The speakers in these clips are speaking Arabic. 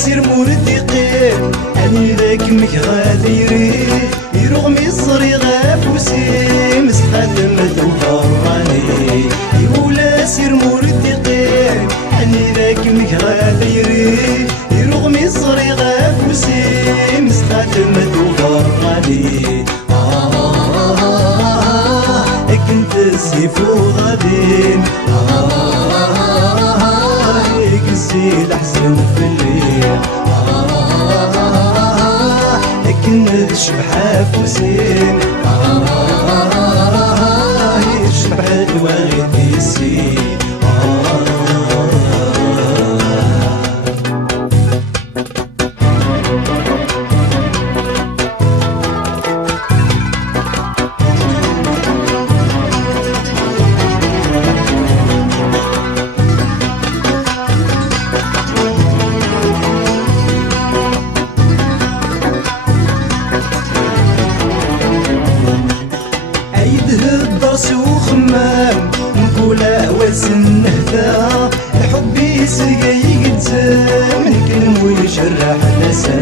سير مردقين أني ذاك مكغاديري يرغمي الصري غافوسي مسخدم توفراني يولا سير مردقين أني ذاك مكغاديري يرغمي الصري غافوسي مسخدم توفراني كنت السيف وغادين كنسي الحزن في الليل لكن الشبحة فوسين الشبحة واغد السين الدرس وخمام نقوله وزن نهدا حبي سقي يقدم نكلم ويجرح نسا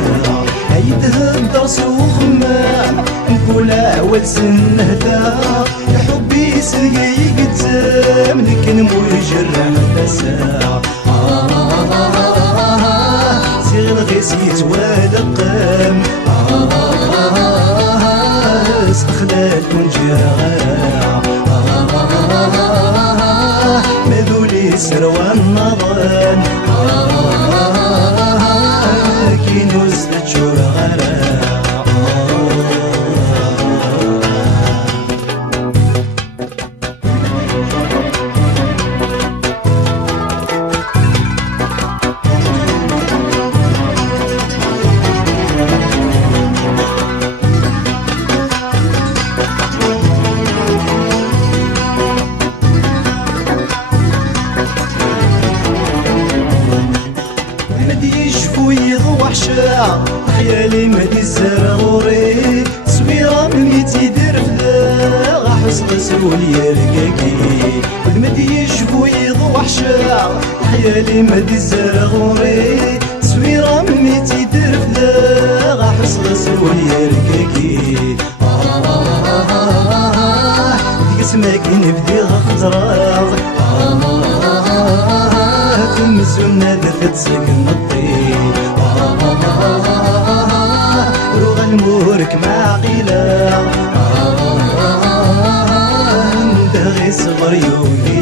عيده الدرس وخمام نقوله وزن نهدا حبي سقي يقدم نكلم ويجرح نسا سيغ الغيسيت ودقم خلال ونجاع مذولي سروى النظن كي نزلت شور غراء يشفو يضوح شاع خيالي مدي الزرغوري تصويرة من يتيدر فدا غاحس غسول يرقاكي مدي يشفو يضوح شاع خيالي مدي الزرغوري تصويرة من يتيدر فدا غاحس غسول يرقاكي اسمك نبدي غخضراغ تمزونا دفت سكن الطين روغ المورك مع قيلة ندغي صغر يولي